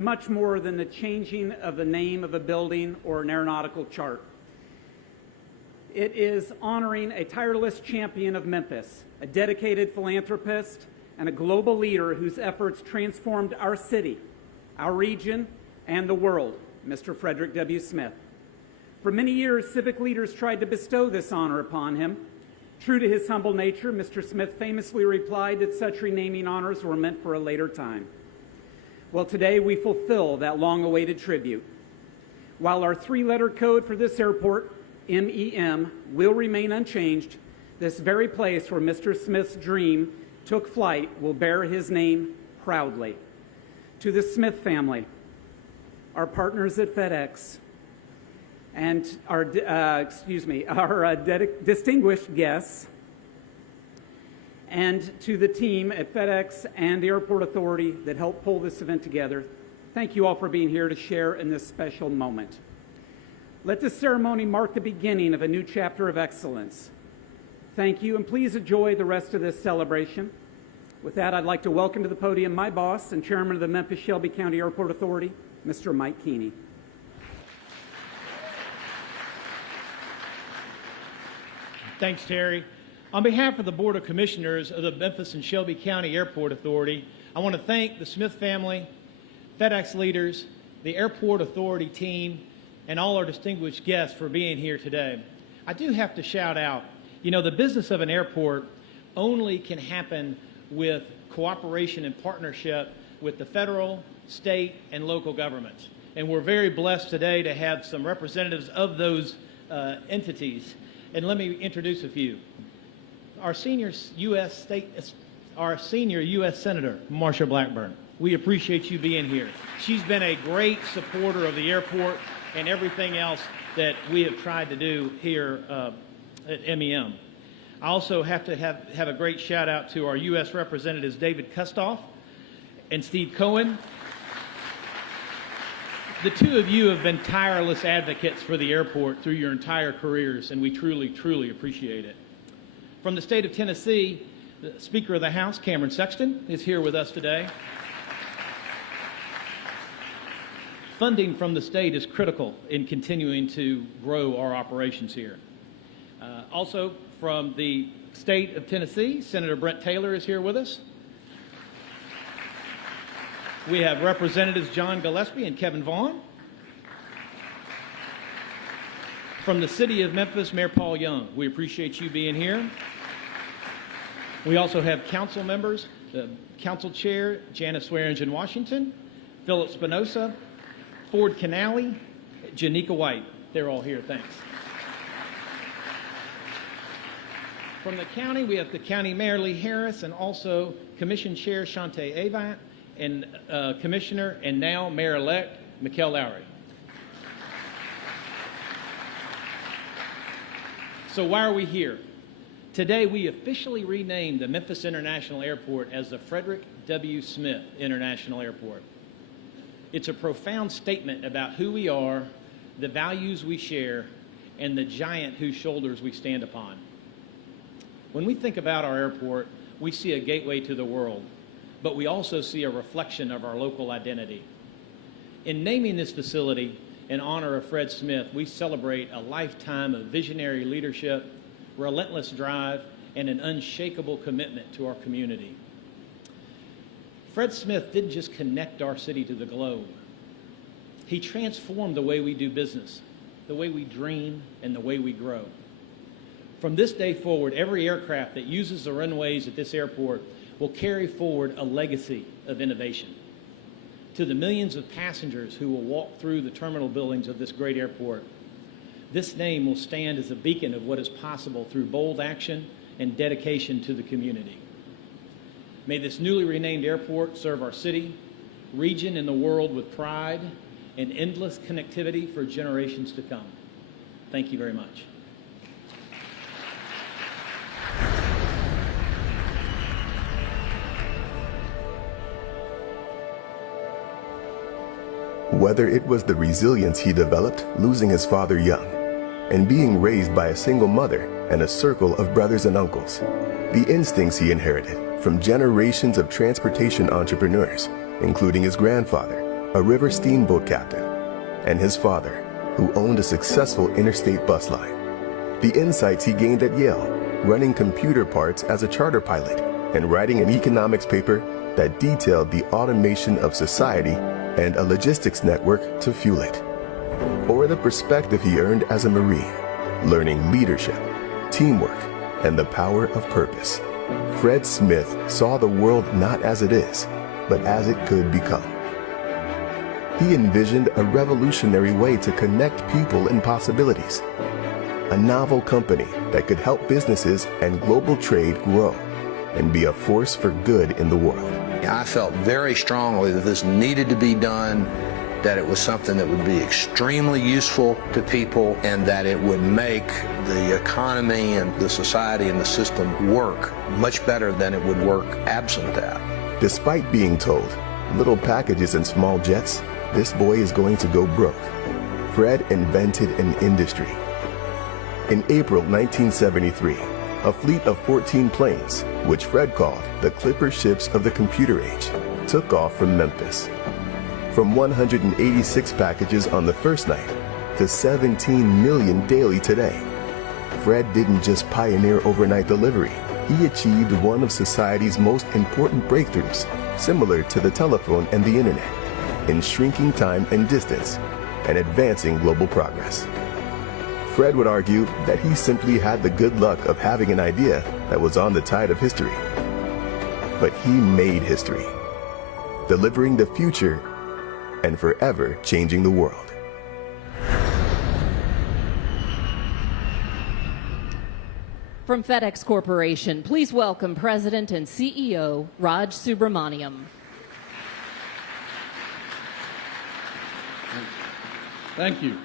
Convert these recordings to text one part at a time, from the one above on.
much more than the changing of the name of a building or an aeronautical chart. It is honoring a tireless champion of Memphis, a dedicated philanthropist, and a global leader whose efforts transformed our city, our region, and the world, Mr. Frederick W. Smith. For many years, civic leaders tried to bestow this honor upon him. True to his humble nature, Mr. Smith famously replied that such renaming honors were meant for a later time. Well, today we fulfill that long-awaited tribute. While our three-letter code for this airport, MEM, will remain unchanged, this very place where Mr. Smith's dream took flight will bear his name proudly. To the Smith family, our partners at FedEx, and our distinguished guests, and to the team at FedEx and the Airport Authority that helped pull this event together, thank you all for being here to share in this special moment. Let this ceremony mark the beginning of a new chapter of excellence. Thank you, and please enjoy the rest of this celebration. With that, I'd like to welcome to the podium my boss and chairman of the Memphis-Shelby County Airport Authority, Mr. Mike Keeney. Thanks, Terry. On behalf of the Board of Commissioners of the Memphis and Shelby County Airport Authority, I want to thank the Smith family, FedEx leaders, the Airport Authority team, and all our distinguished guests for being here today. I do have to shout out, you know, the business of an airport only can happen with cooperation and partnership with the federal, state, and local governments. And we're very blessed today to have some representatives of those entities. And let me introduce a few. Our senior U.S. Senator, Marsha Blackburn. We appreciate you being here. She's been a great supporter of the airport and everything else that we have tried to do here at MEM. I also have to have a great shout out to our U.S. Representatives David Kustoff and Steve Cohen. The two of you have been tireless advocates for the airport through your entire careers, and we truly, truly appreciate it. From the state of Tennessee, the Speaker of the House, Cameron Sexton, is here with us today. Funding from the state is critical in continuing to grow our operations here. Also, from the state of Tennessee, Senator Brent Taylor is here with us. We have Representatives John Gillespie and Kevin Vaughn. From the city of Memphis, Mayor Paul Young. We appreciate you being here. We also have council members, the Council Chair, Janice Swearingen Washington, Philip Spinoza, Ford Canale, Janika White. They're all here, thanks. From the county, we have the County Mayor Lee Harris and also Commission Chair Shantae Avant and Commissioner and now Mayor-elect Mikkel Lowry. So why are we here? Today, we officially renamed the Memphis International Airport as the Frederick W. Smith International Airport. It's a profound statement about who we are, the values we share, and the giant whose shoulders we stand upon. When we think about our airport, we see a gateway to the world, but we also see a reflection of our local identity. In naming this facility in honor of Fred Smith, we celebrate a lifetime of visionary leadership, relentless drive, and an unshakable commitment to our community. Fred Smith didn't just connect our city to the globe. He transformed the way we do business, the way we dream, and the way we grow. From this day forward, every aircraft that uses the runways at this airport will carry forward a legacy of innovation. To the millions of passengers who will walk through the terminal buildings of this great airport, this name will stand as a beacon of what is possible through bold action and dedication to the community. May this newly renamed airport serve our city, region, and the world with pride and endless connectivity for generations to come. Thank you very much. Whether it was the resilience he developed losing his father young, and being raised by a single mother and a circle of brothers and uncles, the instincts he inherited from generations of transportation entrepreneurs, including his grandfather, a river steamboat captain, and his father, who owned a successful interstate bus line. The insights he gained at Yale, running computer parts as a charter pilot and writing an economics paper that detailed the automation of society and a logistics network to fuel it. Or the perspective he earned as a Marine, learning leadership, teamwork, and the power of purpose. Fred Smith saw the world not as it is, but as it could become. He envisioned a revolutionary way to connect people and possibilities. A novel company that could help businesses and global trade grow and be a force for good in the world. I felt very strongly that this needed to be done, that it was something that would be extremely useful to people, and that it would make the economy and the society and the system work much better than it would work absent that. Despite being told, little packages and small jets, this boy is going to go broke. Fred invented an industry. In April 1973, a fleet of 14 planes, which Fred called the Clipper ships of the computer age, took off from Memphis. From 186 packages on the first night to 17 million daily today, Fred didn't just pioneer overnight delivery. He achieved one of society's most important breakthroughs, similar to the telephone and the internet, in shrinking time and distance and advancing global progress. Fred would argue that he simply had the good luck of having an idea that was on the tide of history. But he made history, delivering the future and forever changing the world. From FedEx Corporation, please welcome President and CEO Raj Subramaniam. Thank you.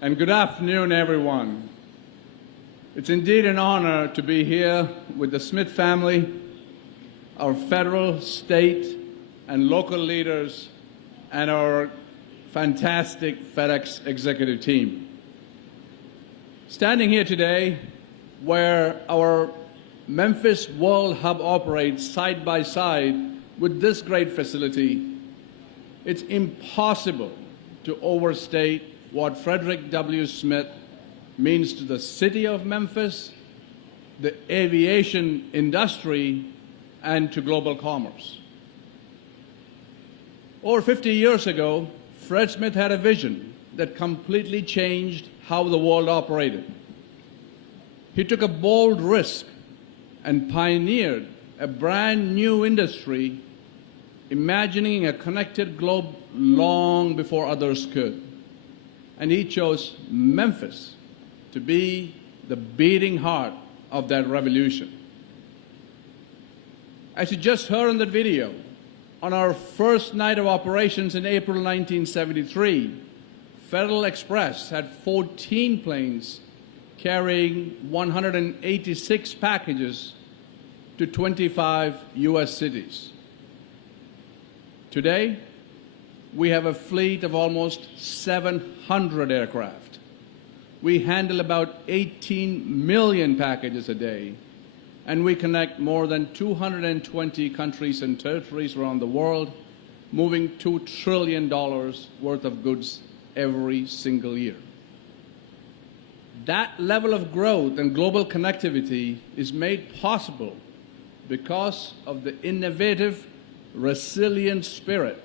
And good afternoon, everyone. It's indeed an honor to be here with the Smith family, our federal, state, and local leaders, and our fantastic FedEx executive team. Standing here today, where our Memphis World Hub operates side by side with this great facility, it's impossible to overstate what Frederick W. Smith means to the city of Memphis, the aviation industry, and to global commerce. Over 50 years ago, Fred Smith had a vision that completely changed how the world operated. He took a bold risk and pioneered a brand new industry, imagining a connected globe long before others could. And he chose Memphis to be the beating heart of that revolution. As you just heard in the video, on our first night of operations in April 1973, Federal Express had 14 planes carrying 186 packages to 25 U.S. cities. Today, we have a fleet of almost 700 aircraft. We handle about 18 million packages a day, and we connect more than 220 countries and territories around the world, moving $2 trillion worth of goods every single year. That level of growth and global connectivity is made possible because of the innovative, resilient spirit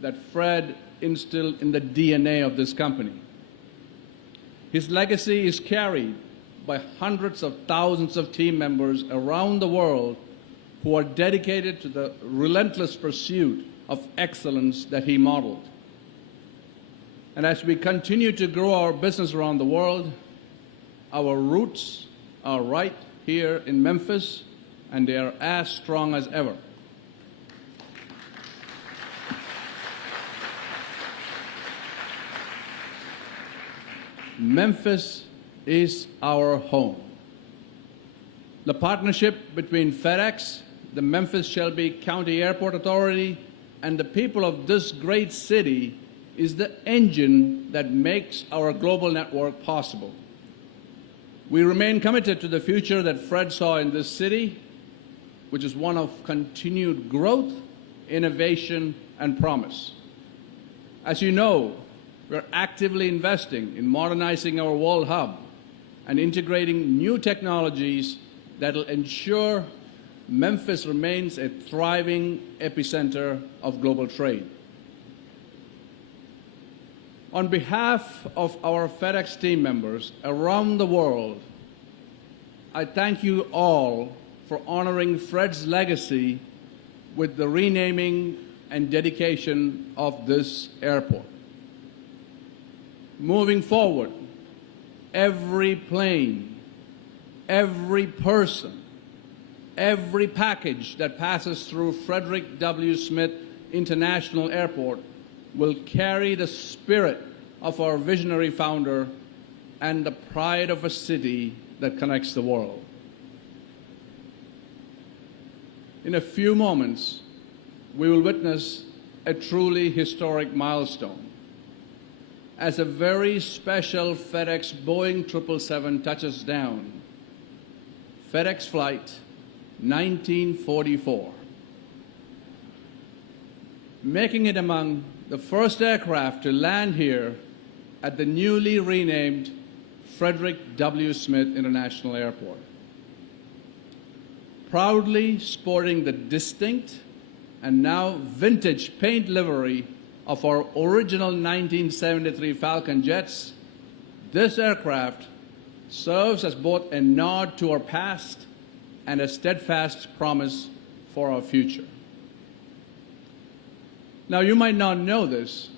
that Fred instilled in the DNA of this company. His legacy is carried by hundreds of thousands of team members around the world who are dedicated to the relentless pursuit of excellence that he modeled. And as we continue to grow our business around the world, our roots are right here in Memphis, and they are as strong as ever. Memphis is our home. The partnership between FedEx, the Memphis Shelby County Airport Authority, and the people of this great city is the engine that makes our global network possible. We remain committed to the future that Fred saw in this city, which is one of continued growth, innovation, and promise. As you know, we're actively investing in modernizing our world hub and integrating new technologies that will ensure Memphis remains a thriving epicenter of global trade. On behalf of our FedEx team members around the world, I thank you all for honoring Fred's legacy with the renaming and dedication of this airport. Moving forward, every plane, every person, every package that passes through Frederick W. Smith International Airport will carry the spirit of our visionary founder and the pride of a city that connects the world. In a few moments, we will witness a truly historic milestone as a very special FedEx Boeing 777 touches down. FedEx Flight 1944, making it among the first aircraft to land here at the newly renamed Frederick W. Smith International Airport. Proudly sporting the distinct and now vintage paint livery of our original 1973 Falcon jets, this aircraft serves as both a nod to our past and a steadfast promise for our future. Now, you might not know this,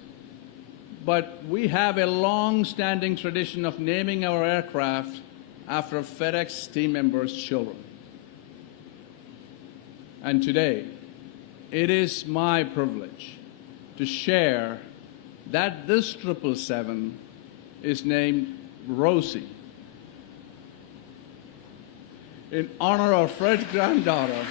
but we have a long-standing tradition of naming our aircraft after FedEx team members' children. And today, it is my privilege to share that this 777 is named Rosie, in honor of Fred's granddaughter,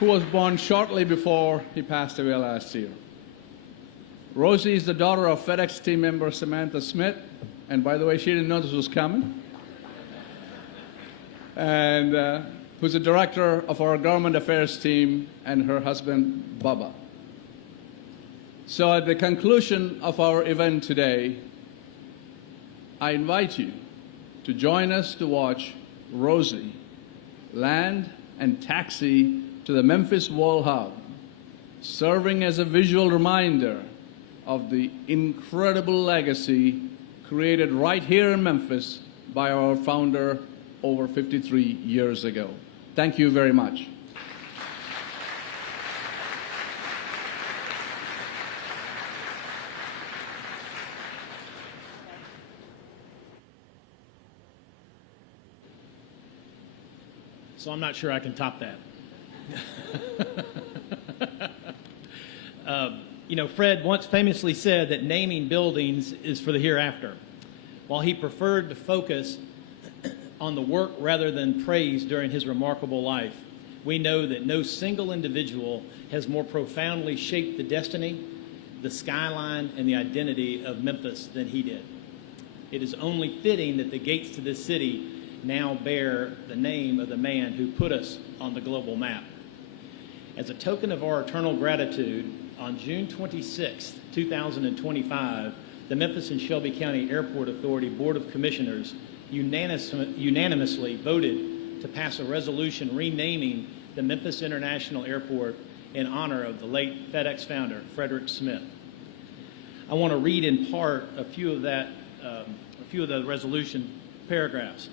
who was born shortly before he passed away last year. Rosie is the daughter of FedEx team member Samantha Smith, and by the way, she didn't know this was coming, and who's the director of our government affairs team, and her husband, Bubba. So at the conclusion of our event today, I invite you to join us to watch Rosie land and taxi to the Memphis World Hub, serving as a visual reminder of the incredible legacy created right here in Memphis by our founder over 53 years ago. Thank you very much. So I'm not sure I can top that. You know, Fred once famously said that naming buildings is for the hereafter. While he preferred to focus on the work rather than praise during his remarkable life, we know that no single individual has more profoundly shaped the destiny, the skyline, and the identity of Memphis than he did. It is only fitting that the gates to this city now bear the name of the man who put us on the global map. As a token of our eternal gratitude, on June 26, 2025, the Memphis and Shelby County Airport Authority Board of Commissioners unanimously voted to pass a resolution renaming the Memphis International Airport in honor of the late FedEx founder, Frederick Smith. I want to read in part a few of the resolution paragraphs.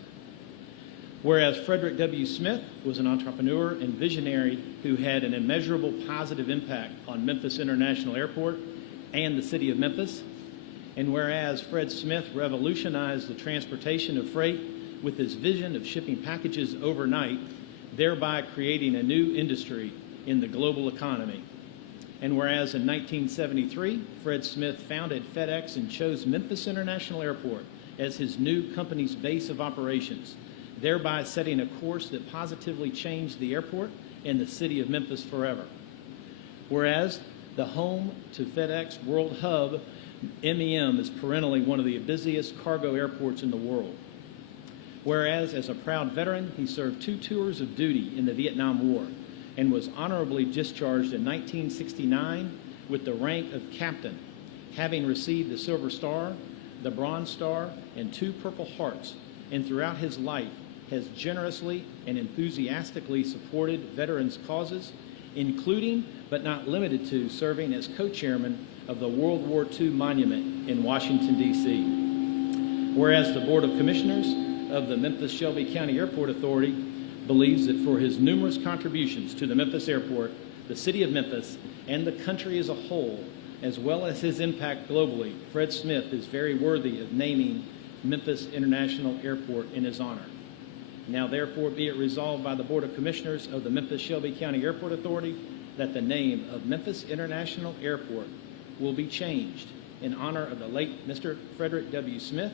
Whereas Frederick W. Smith was an entrepreneur and visionary who had an immeasurable positive impact on Memphis International Airport and the city of Memphis, and whereas Fred Smith revolutionized the transportation of freight with his vision of shipping packages overnight, thereby creating a new industry in the global economy. And whereas in 1973, Fred Smith founded FedEx and chose Memphis International Airport as his new company's base of operations, thereby setting a course that positively changed the airport and the city of Memphis forever. Whereas the home to FedEx World Hub, MEM, is perennially one of the busiest cargo airports in the world. Whereas, as a proud veteran, he served 2 tours of duty in the Vietnam War and was honorably discharged in 1969 with the rank of captain, having received the Silver Star, the Bronze Star, and 2 Purple Hearts, and throughout his life has generously and enthusiastically supported veterans' causes, including but not limited to serving as co-chairman of the World War II Monument in Washington, D.C. Whereas the Board of Commissioners of the Memphis-Shelby County Airport Authority believes that for his numerous contributions to the Memphis Airport, the city of Memphis, and the country as a whole, as well as his impact globally, Fred Smith is very worthy of naming Memphis International Airport in his honor. Now therefore be it resolved by the Board of Commissioners of the Memphis-Shelby County Airport Authority that the name of Memphis International Airport will be changed in honor of the late Mr. Frederick W. Smith,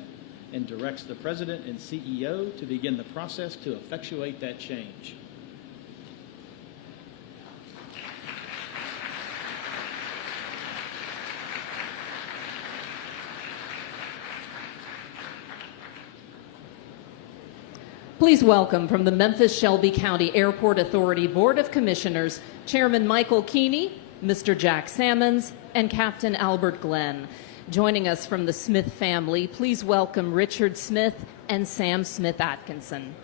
and directs the President and CEO to begin the process to effectuate that change. Please welcome from the Memphis-Shelby County Airport Authority Board of Commissioners, Chairman Michael Keeney, Mr. Jack Sammons, and Captain Albert Glenn. Joining us from the Smith family, please welcome Richard Smith and Sam Smith Atkinson.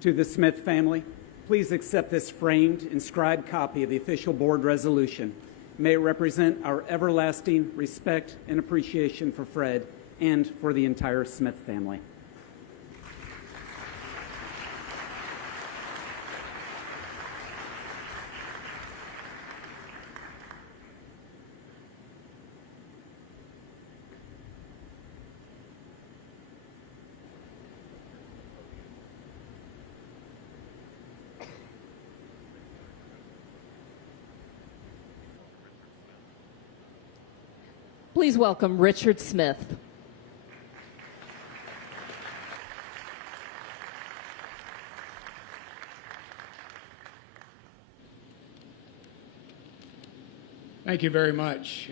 To the Smith family, please accept this framed, inscribed copy of the official board resolution. May it represent our everlasting respect and appreciation for Fred and for the entire Smith family. Please welcome Richard Smith. Thank you very much.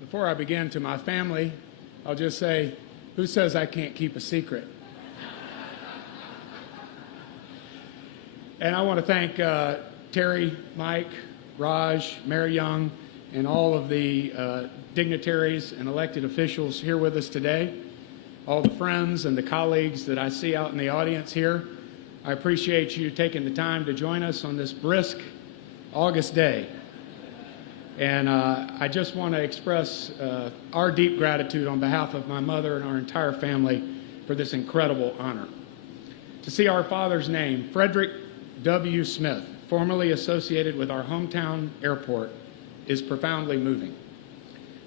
Before I begin, to my family, I'll just say, who says I can't keep a secret? And I want to thank Terry, Mike, Raj, Mary Young, and all of the dignitaries and elected officials here with us today, all the friends and the colleagues that I see out in the audience here. I appreciate you taking the time to join us on this brisk August day. And I just want to express our deep gratitude on behalf of my mother and our entire family for this incredible honor. To see our father's name, Frederick W. Smith, formerly associated with our hometown airport, is profoundly moving.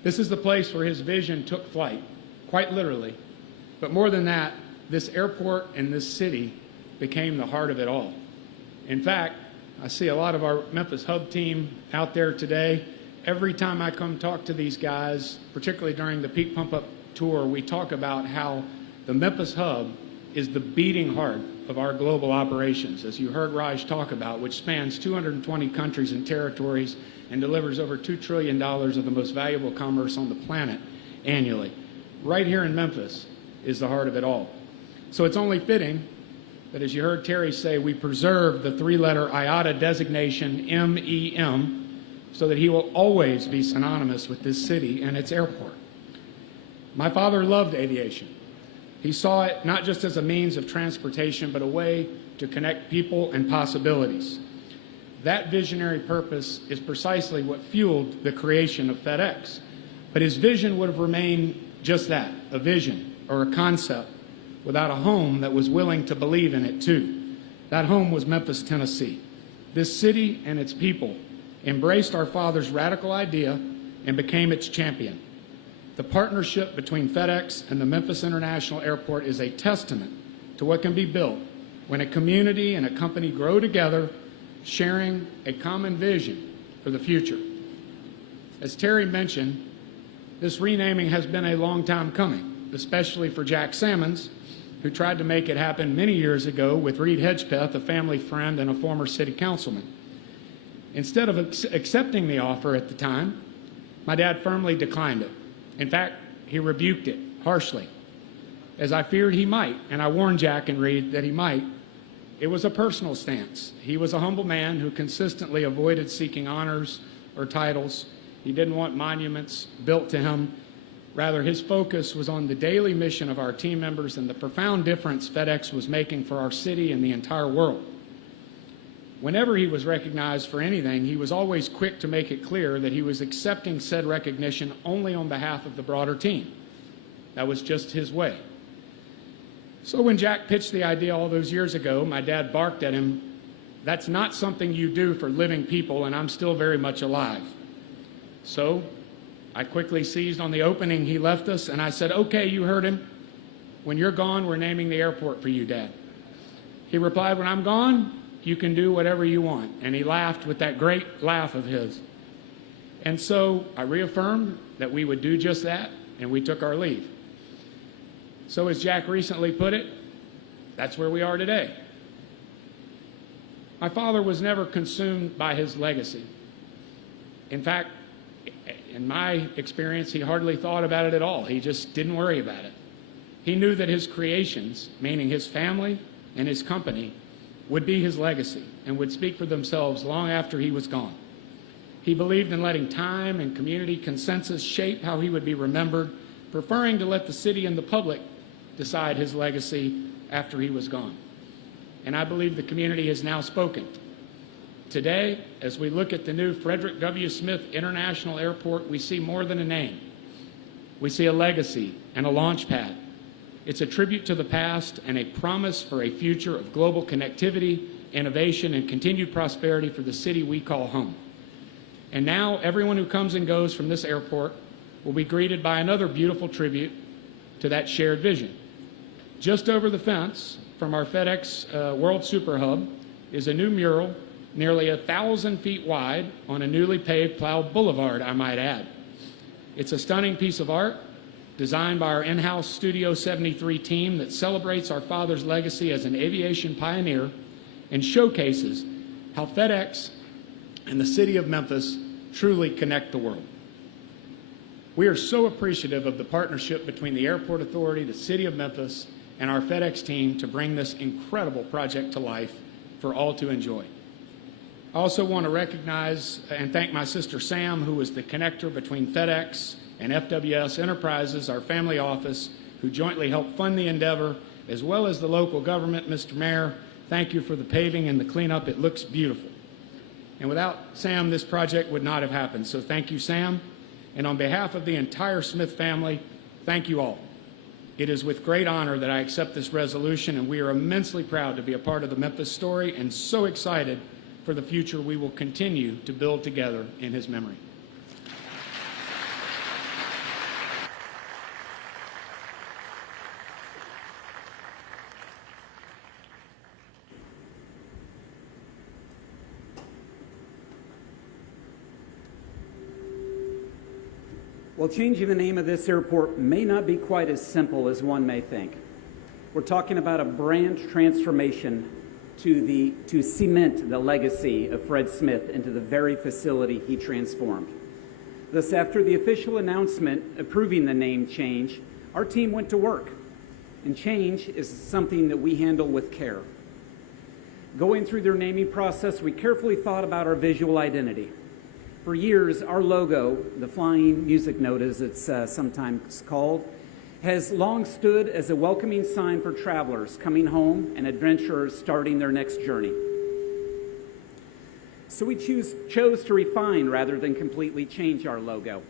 This is the place where his vision took flight, quite literally. But more than that, this airport and this city became the heart of it all. In fact, I see a lot of our Memphis Hub team out there today. Every time I come talk to these guys, particularly during the Peak Pump Up Tour, we talk about how the Memphis Hub is the beating heart of our global operations, as you heard Raj talk about, which spans 220 countries and territories and delivers over $2 trillion of the most valuable commerce on the planet annually. Right here in Memphis is the heart of it all. So it's only fitting that, as you heard Terry say, we preserve the 3-letter IATA designation MEM so that he will always be synonymous with this city and its airport. My father loved aviation. He saw it not just as a means of transportation, but a way to connect people and possibilities. That visionary purpose is precisely what fueled the creation of FedEx. But his vision would have remained just that, a vision or a concept, without a home that was willing to believe in it too. That home was Memphis, Tennessee. This city and its people embraced our father's radical idea and became its champion. The partnership between FedEx and the Memphis International Airport is a testament to what can be built when a community and a company grow together sharing a common vision for the future. As Terry mentioned, this renaming has been a long time coming, especially for Jack Sammons, who tried to make it happen many years ago with Reed Hedgepeth, a family friend and a former city councilman. Instead of accepting the offer at the time, my dad firmly declined it. In fact, he rebuked it harshly, as I feared he might, and I warned Jack and Reed that he might. It was a personal stance. He was a humble man who consistently avoided seeking honors or titles. He didn't want monuments built to him. Rather, his focus was on the daily mission of our team members and the profound difference FedEx was making for our city and the entire world. Whenever he was recognized for anything, he was always quick to make it clear that he was accepting said recognition only on behalf of the broader team. That was just his way. So when Jack pitched the idea all those years ago, my dad barked at him, "That's not something you do for living people, and I'm still very much alive." So I quickly seized on the opening he left us, and I said, "Okay, you heard him. When you're gone, we're naming the airport for you, Dad." He replied, "When I'm gone, you can do whatever you want." And he laughed with that great laugh of his. And so I reaffirmed that we would do just that, and we took our leave. So as Jack recently put it, that's where we are today. My father was never consumed by his legacy. In fact, in my experience, he hardly thought about it at all. He just didn't worry about it. He knew that his creations, meaning his family and his company, would be his legacy and would speak for themselves long after he was gone. He believed in letting time and community consensus shape how he would be remembered, preferring to let the city and the public decide his legacy after he was gone. And I believe the community has now spoken. Today, as we look at the new Frederick W. Smith International Airport, we see more than a name. We see a legacy and a launch pad. It's a tribute to the past and a promise for a future of global connectivity, innovation, and continued prosperity for the city we call home. And now, everyone who comes and goes from this airport will be greeted by another beautiful tribute to that shared vision. Just over the fence from our FedEx World Super Hub is a new mural nearly 1,000 feet wide on a newly paved plowed boulevard, I might add. It's a stunning piece of art designed by our in-house Studio 73 team that celebrates our father's legacy as an aviation pioneer and showcases how FedEx and the city of Memphis truly connect the world. We are so appreciative of the partnership between the Airport Authority, the city of Memphis, and our FedEx team to bring this incredible project to life for all to enjoy. I also want to recognize and thank my sister Sam, who was the connector between FedEx and FWS Enterprises, our family office, who jointly helped fund the endeavor, as well as the local government. Mr. Mayor, thank you for the paving and the cleanup. It looks beautiful. And without Sam, this project would not have happened. So thank you, Sam. And on behalf of the entire Smith family, thank you all. It is with great honor that I accept this resolution, and we are immensely proud to be a part of the Memphis story and so excited for the future we will continue to build together in his memory. Well, changing the name of this airport may not be quite as simple as one may think. We're talking about a brand transformation to cement the legacy of Fred Smith into the very facility he transformed. Thus, after the official announcement approving the name change, our team went to work. And change is something that we handle with care. Going through their naming process, we carefully thought about our visual identity. For years, our logo, the flying music note as it's sometimes called, has long stood as a welcoming sign for travelers coming home and adventurers starting their next journey. So we chose to refine rather than completely change our logo.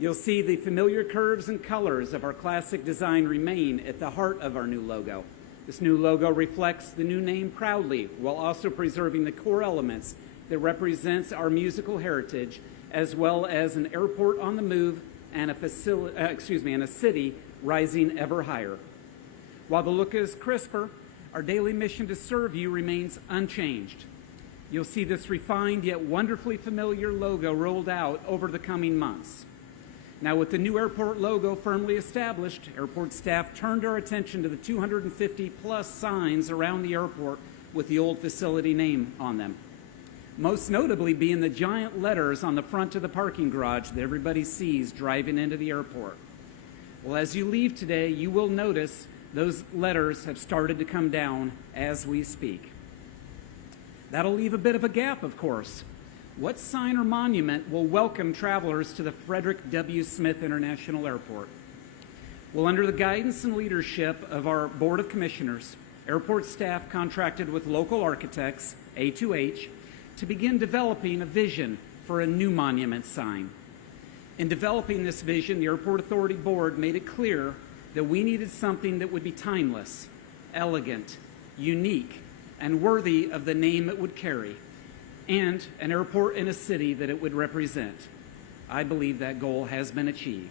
You'll see the familiar curves and colors of our classic design remain at the heart of our new logo. This new logo reflects the new name proudly, while also preserving the core elements that represents our musical heritage, as well as an airport on the move and a city rising ever higher. While the look is crisper, our daily mission to serve you remains unchanged. You'll see this refined yet wonderfully familiar logo rolled out over the coming months. Now, with the new airport logo firmly established, airport staff turned our attention to the 250-plus signs around the airport with the old facility name on them. Most notably being the giant letters on the front of the parking garage that everybody sees driving into the airport. Well, as you leave today, you will notice those letters have started to come down as we speak. That'll leave a bit of a gap, of course. What sign or monument will welcome travelers to the Frederick W. Smith International Airport? Well, under the guidance and leadership of our Board of Commissioners, airport staff contracted with local architects, A2H, to begin developing a vision for a new monument sign. In developing this vision, the Airport Authority Board made it clear that we needed something that would be timeless, elegant, unique, and worthy of the name it would carry, and an airport in a city that it would represent. I believe that goal has been achieved.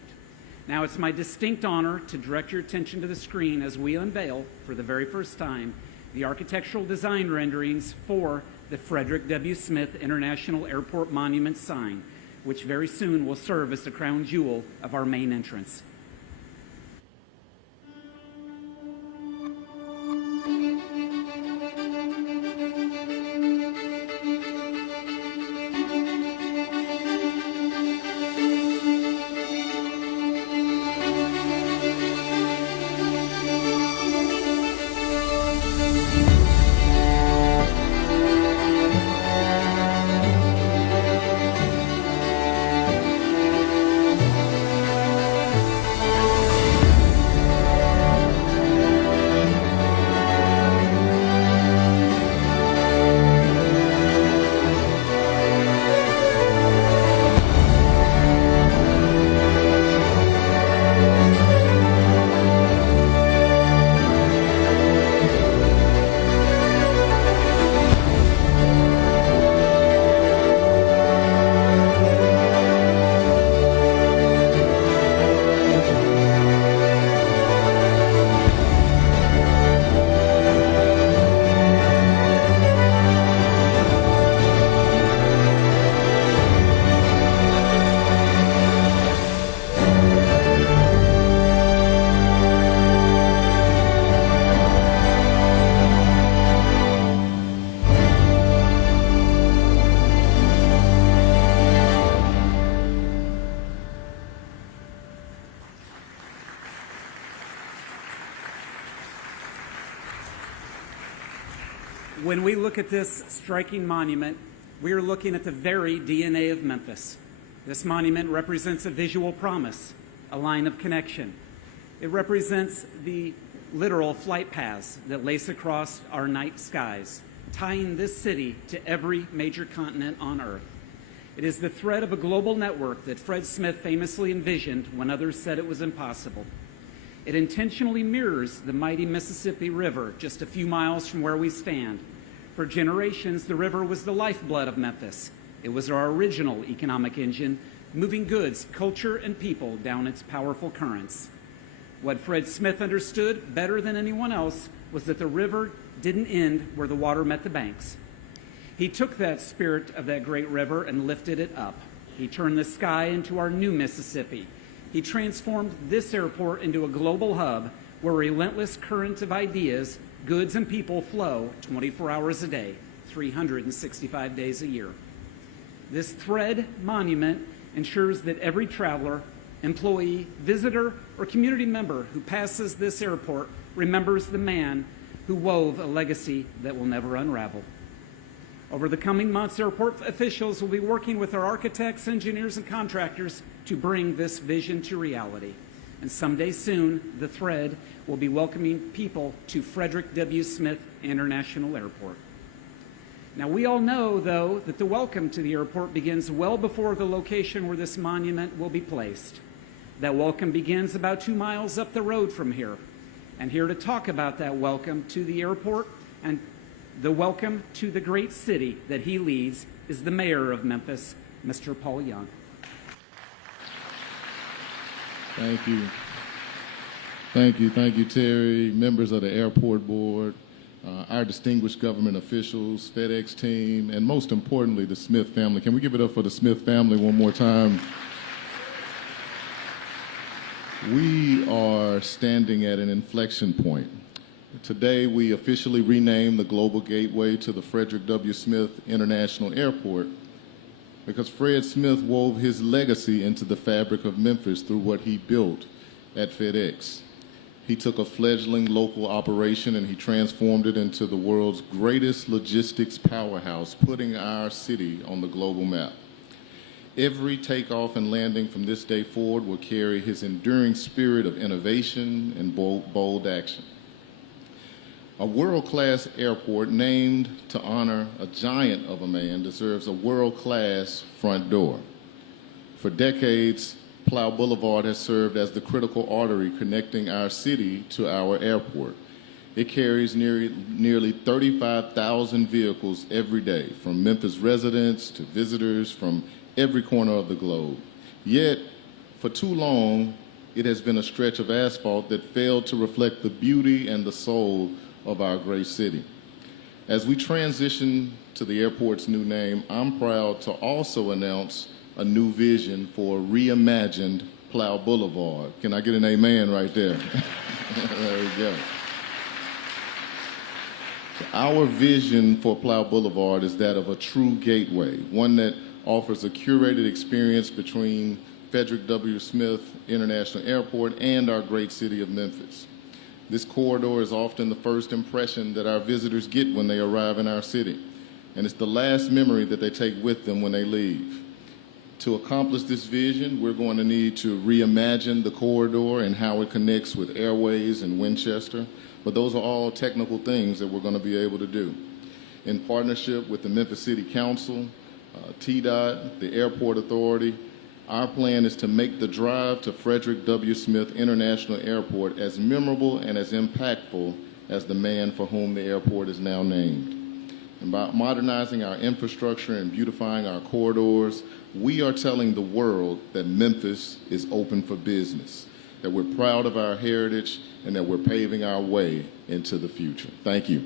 Now, it's my distinct honor to direct your attention to the screen as we unveil, for the very first time, the architectural design renderings for the Frederick W. Smith International Airport Monument sign, which very soon will serve as the crown jewel of our main entrance. When we look at this striking monument, we are looking at the very DNA of Memphis. This monument represents a visual promise, a line of connection. It represents the literal flight paths that lace across our night skies, tying this city to every major continent on Earth. It is the thread of a global network that Fred Smith famously envisioned when others said it was impossible. It intentionally mirrors the mighty Mississippi River just a few miles from where we stand. For generations, the river was the lifeblood of Memphis. It was our original economic engine, moving goods, culture, and people down its powerful currents. What Fred Smith understood better than anyone else was that the river didn't end where the water met the banks. He took that spirit of that great river and lifted it up. He turned the sky into our new Mississippi. He transformed this airport into a global hub where a relentless current of ideas, goods, and people flow 24 hours a day, 365 days a year. This thread monument ensures that every traveler, employee, visitor, or community member who passes this airport remembers the man who wove a legacy that will never unravel. Over the coming months, airport officials will be working with our architects, engineers, and contractors to bring this vision to reality. And someday soon, the thread will be welcoming people to Frederick W. Smith International Airport. Now, we all know, though, that the welcome to the airport begins well before the location where this monument will be placed. That welcome begins about 2 miles up the road from here. And here to talk about that welcome to the airport and the welcome to the great city that he leads is the mayor of Memphis, Mr. Paul Young. Thank you. Thank you, Terry, members of the airport board, our distinguished government officials, FedEx team, and most importantly, the Smith family. Can we give it up for the Smith family one more time? We are standing at an inflection point. Today, we officially rename the global gateway to the Frederick W. Smith International Airport because Fred Smith wove his legacy into the fabric of Memphis through what he built at FedEx. He took a fledgling local operation and he transformed it into the world's greatest logistics powerhouse, putting our city on the global map. Every takeoff and landing from this day forward will carry his enduring spirit of innovation and bold action. A world-class airport named to honor a giant of a man deserves a world-class front door. For decades, Plow Boulevard has served as the critical artery connecting our city to our airport. It carries nearly 35,000 vehicles every day, from Memphis residents to visitors from every corner of the globe. Yet, for too long, it has been a stretch of asphalt that failed to reflect the beauty and the soul of our great city. As we transition to the airport's new name, I'm proud to also announce a new vision for reimagined Plow Boulevard. Can I get an amen right there? There we go. Our vision for Plow Boulevard is that of a true gateway, one that offers a curated experience between Frederick W. Smith International Airport and our great city of Memphis. This corridor is often the first impression that our visitors get when they arrive in our city, and it's the last memory that they take with them when they leave. To accomplish this vision, we're going to need to reimagine the corridor and how it connects with Airways and Winchester, but those are all technical things that we're going to be able to do. In partnership with the Memphis City Council, TDOT, the Airport Authority, our plan is to make the drive to Frederick W. Smith International Airport as memorable and as impactful as the man for whom the airport is now named. And by modernizing our infrastructure and beautifying our corridors, we are telling the world that Memphis is open for business, that we're proud of our heritage, and that we're paving our way into the future. Thank you.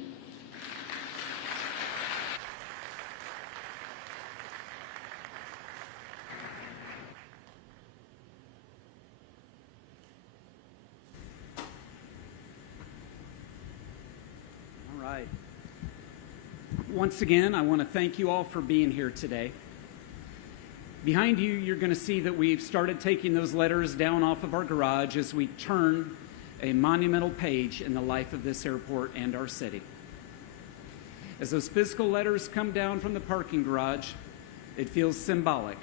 Once again, I want to thank you all for being here today. Behind you, you're going to see that we've started taking those letters down off of our garage as we turn a monumental page in the life of this airport and our city. As those physical letters come down from the parking garage, it feels symbolic.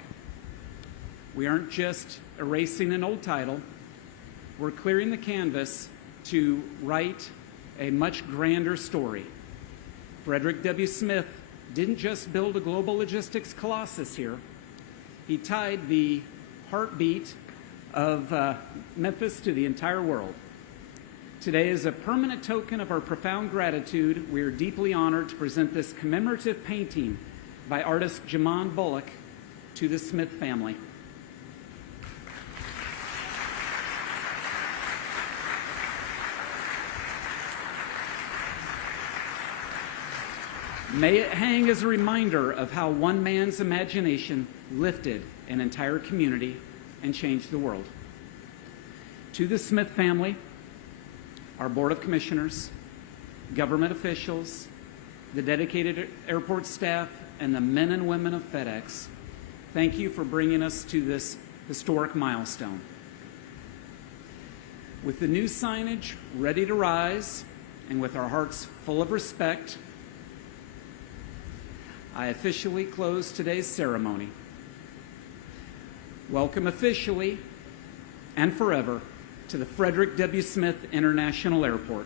We aren't just erasing an old title, we're clearing the canvas to write a much grander story. Frederick W. Smith didn't just build a global logistics colossus here. He tied the heartbeat of Memphis to the entire world. Today, as a permanent token of our profound gratitude, we are deeply honored to present this commemorative painting by artist Jamon Bullock to the Smith family. May it hang as a reminder of how one man's imagination lifted an entire community and changed the world. To the Smith family, our Board of Commissioners, government officials, the dedicated airport staff, and the men and women of FedEx, thank you for bringing us to this historic milestone. With the new signage ready to rise, and with our hearts full of respect, I officially close today's ceremony. Welcome officially and forever to the Frederick W. Smith International Airport.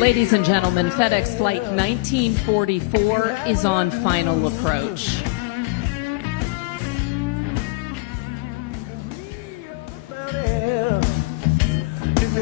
Ladies and gentlemen, FedEx Flight 1944 is on final approach. Cause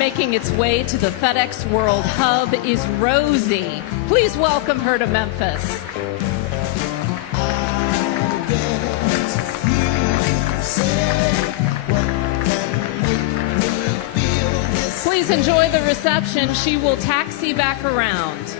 Making its way to the FedEx World Hub is Rosie. Please welcome her to Memphis. Please enjoy the reception. She will taxi back around.